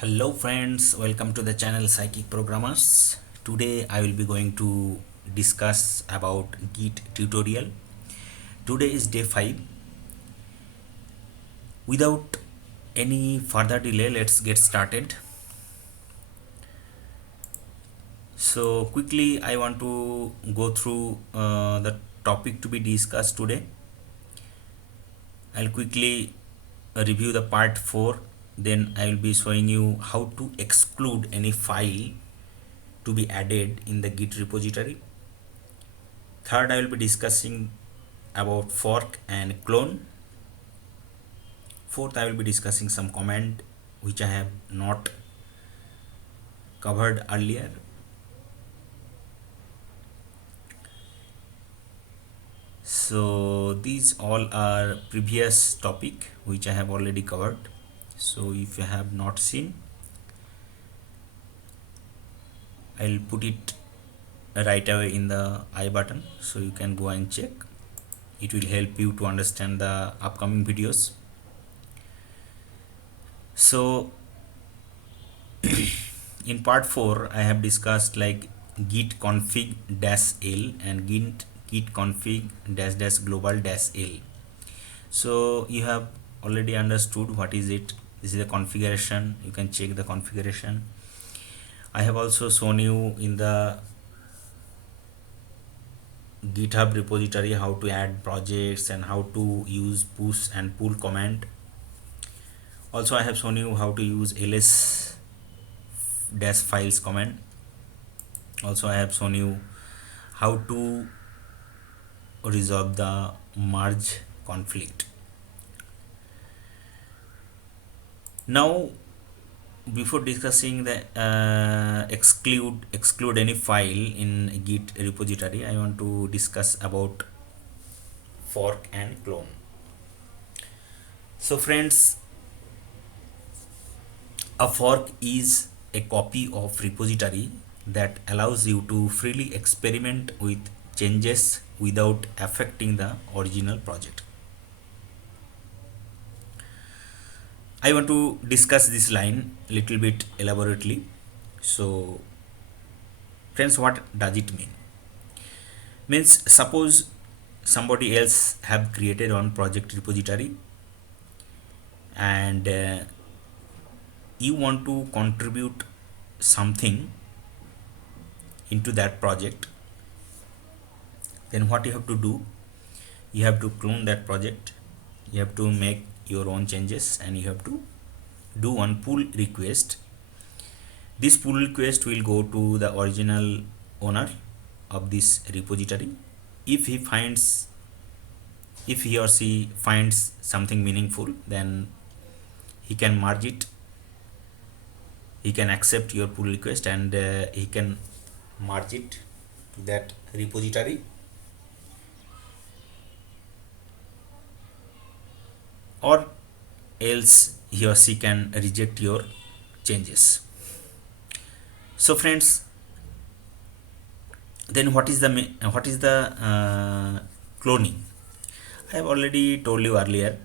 Hello friends, welcome to the channel PsychicProgrammers. Today I will be going to discuss about Git tutorial. Today is day 5. Without any further delay, let's get started. So quickly I want to go through the topic to be discussed today. I'll quickly review the part 4, then I will be showing you how to exclude any file to be added in the Git repository. Third, I will be discussing about fork and clone. Fourth, I will be discussing some command which I have not covered earlier. So these all are previous topic which I have already covered. So if you have not seen, I'll put it right away in the I button so you can go and check. It will help you to understand the upcoming videos. So in part 4 I have discussed like git config -l and git config --global -l. So you have already understood what is it. This is the configuration. You can check the configuration. I have also shown you in the GitHub repository how to add projects and how to use push and pull command. Also I have shown you how to use ls -files command. Also I have shown you how to resolve the merge conflict. Now before discussing the exclude any file in Git repository, I want to discuss about fork and clone. So friends, a fork is a copy of repository that allows you to freely experiment with changes without affecting the original project. I want to discuss this line a little bit elaborately. So friends, what does it mean? Means suppose somebody else have created one project repository and you want to contribute something into that project. Then what you have to do, you have to clone that project, you have to make your own changes, and you have to do one pull request. This pull request will go to the original owner of this repository. If he or she finds something meaningful, then he can merge it, he can accept your pull request, and he can merge it to that repository, or else he or she can reject your changes. So friends, then what is the cloning? I have already told you earlier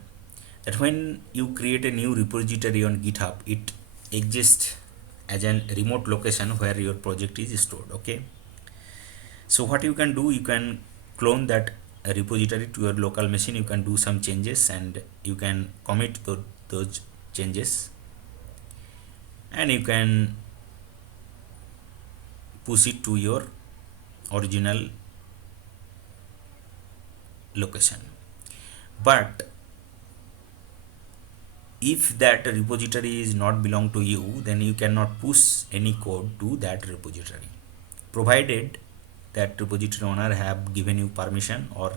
that when you create a new repository on GitHub, it exists as a remote location where your project is stored. Okay, so what you can do, you can clone that repository to your local machine. You can do some changes and you can commit those changes, and you can push it to your original location. But if that repository is not belong to you, then you cannot push any code to that repository, provided that repository owner have given you permission or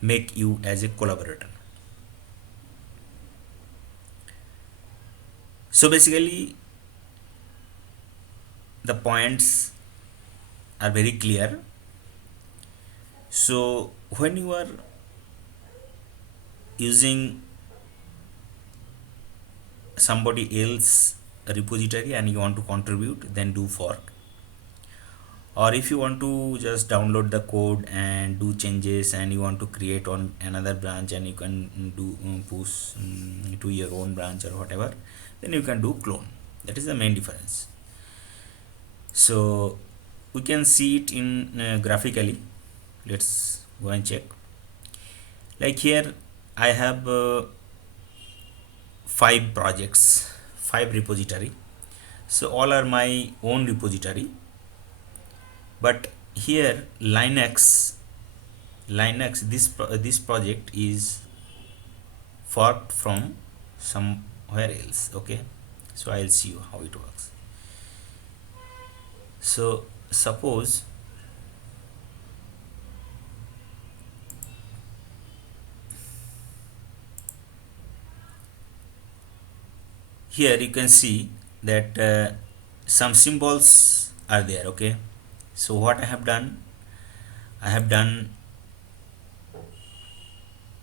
make you as a collaborator. So basically the points are very clear. So when you are using somebody else repository and you want to contribute, then do fork. or if you want to just download the code and do changes and you want to create on another branch and you can do push to your own branch or whatever, then you can do clone. That is the main difference. So we can see it in graphically. Let's go and check. Like here I have 5 projects, 5 repository, so all are my own repository. But here Linux this project is forked from somewhere else. Okay, so I'll see you how it works. So suppose here you can see that some symbols are there. Okay, so what I have done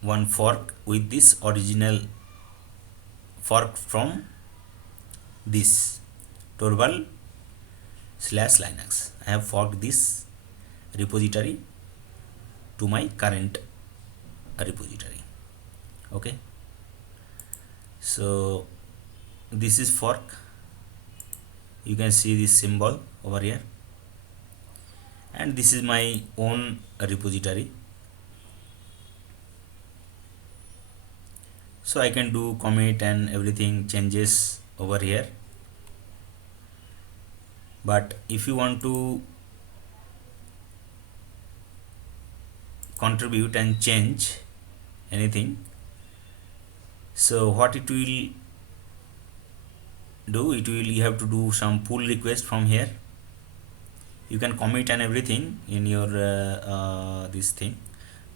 one fork with this original fork from this Torval / Linux. I have forked this repository to my current repository. Okay, so this is fork. You can see this symbol over here, and this is my own repository. So I can do commit and everything changes over here. But if you want to contribute and change anything, so what it will do, you have to do some pull request from here. You can commit and everything in your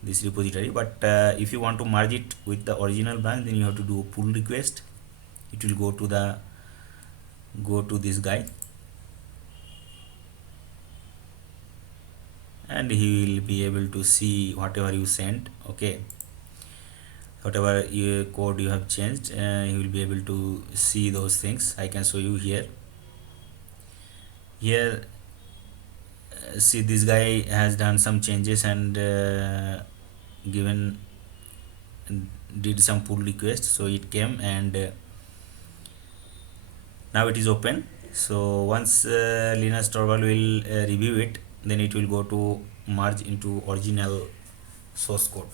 this repository, but if you want to merge it with the original branch, then you have to do a pull request. It will go to this guy, and he will be able to see whatever you sent. Okay, whatever code you have changed, he will be able to see those things. I can show you here. See, this guy has done some changes and did some pull request, so it came, and now it is open. So once Linus Torvald will review it, then it will go to merge into original source code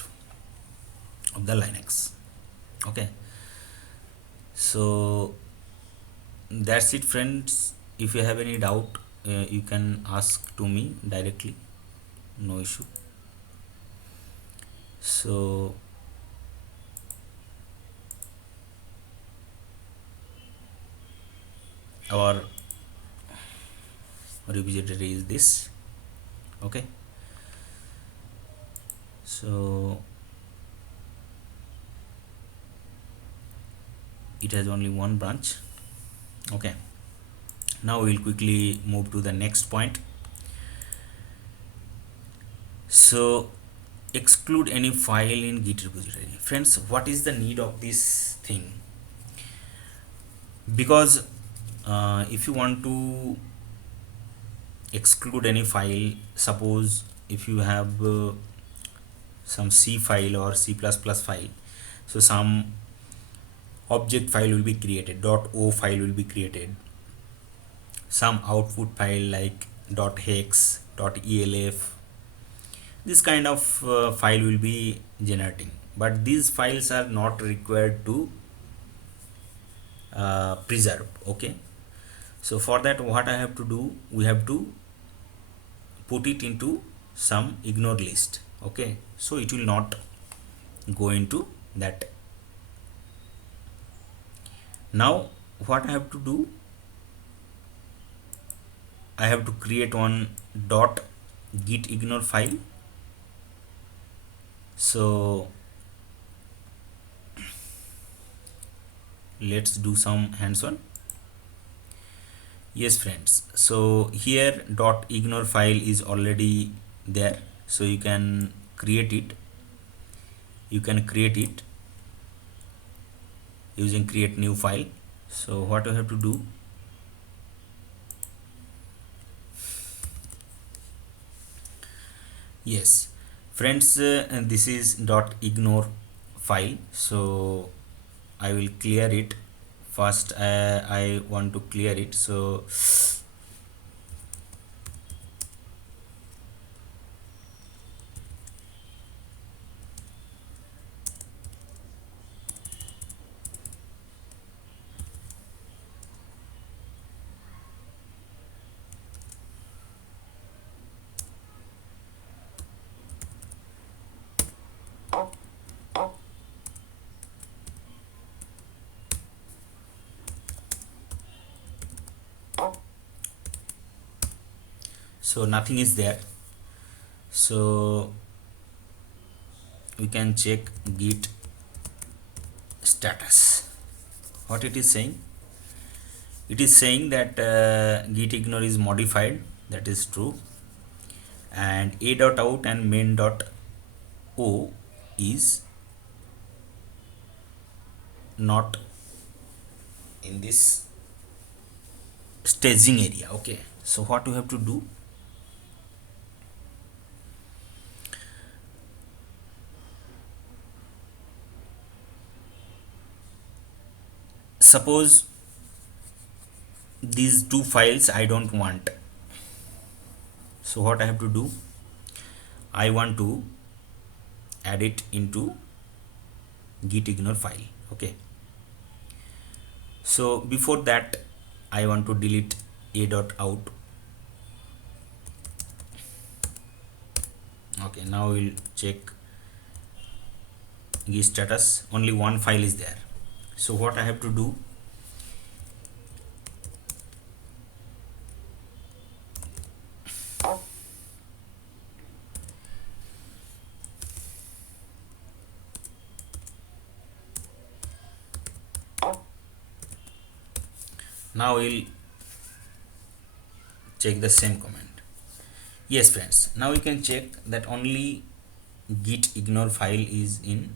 of the Linux. Okay, so that's it, friends. If you have any doubt, you can ask to me directly, no issue. So our repository is this. Okay, so it has only one branch. Okay, now we'll quickly move to the next point. So exclude any file in Git repository. Friends, what is the need of this thing? Because if you want to exclude any file, suppose if you have some C file or C++ file, so some object file will be created, .o file will be created, some output file like .hex, .elf, this kind of file will be generating, but these files are not required to preserve. Okay, so for that, what I have to do, we have to put it into some ignore list. Okay, so it will not go into that. Now what I have to do, I have to create one .git ignore file. So let's do some hands-on. Yes, friends, so here .ignore file is already there, so you can create it. You can create it using create new file. So what you have to do, Yes, friends, and this is .ignore file, so I will clear it first. I want to clear it, so nothing is there. So we can check git status. What it is saying? It is saying that git ignore is modified. That is true. And a.out and main.o is not in this staging area. Okay, so what we have to do? Suppose these two files I don't want, so what I have to do? I want to add it into git ignore file. Okay, so before that I want to delete a.out. Okay, now we'll check git status. Only one file is there, so what I have to do? Now we'll check the same command. Yes friends, now we can check that only git ignore file is in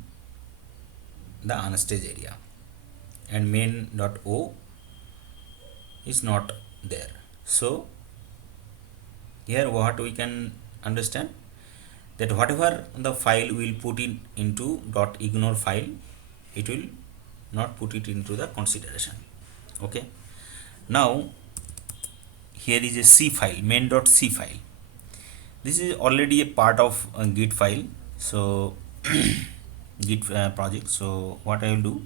the unstaged area and main.o is not there. So here what we can understand, that whatever the file will put in into .ignore file, it will not put it into the consideration. Okay, now here is a C file, main.c file. This is already a part of a git file, so git project. So what I will do,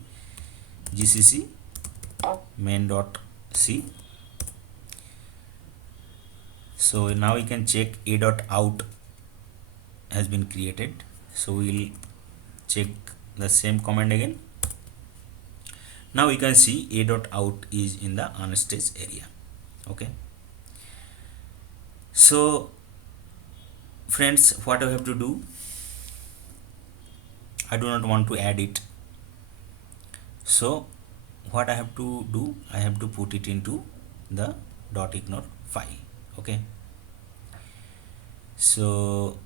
gcc main.c. so now we can check a.out has been created, so we will check the same command again. Now we can see a.out is in the unstaged area. Okay, so friends, what I have to do, I do not want to add it, so what I have to do, I have to put it into the .ignore file. Okay, so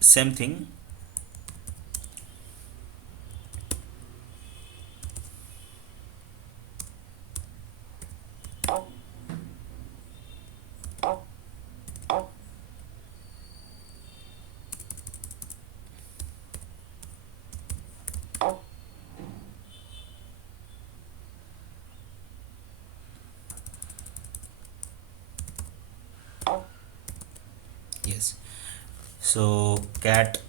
same thing. Yes, so cat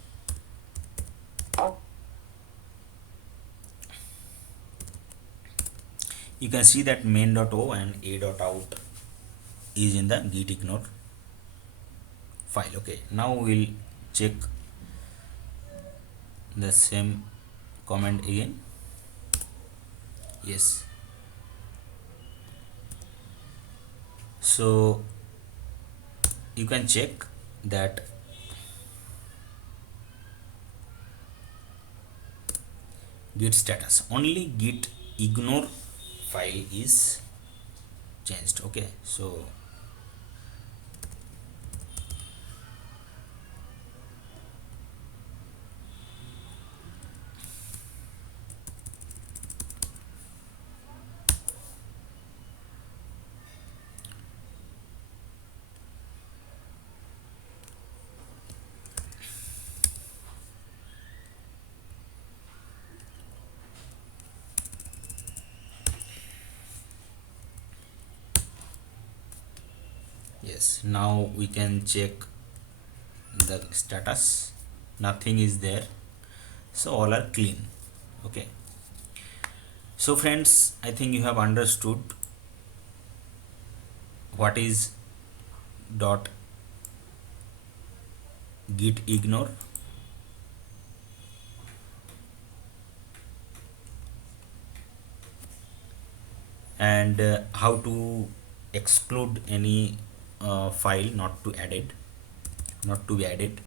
you can see that main.o and a.out is in the git ignore file. Okay, now we'll check the same command again. Yes, so you can check that git status, only git ignore file is changed. Okay, so changes. Now we can check the status. Nothing is there, so all are clean. Okay, so friends, I think you have understood what is dot git ignore and how to exclude any file not to be added.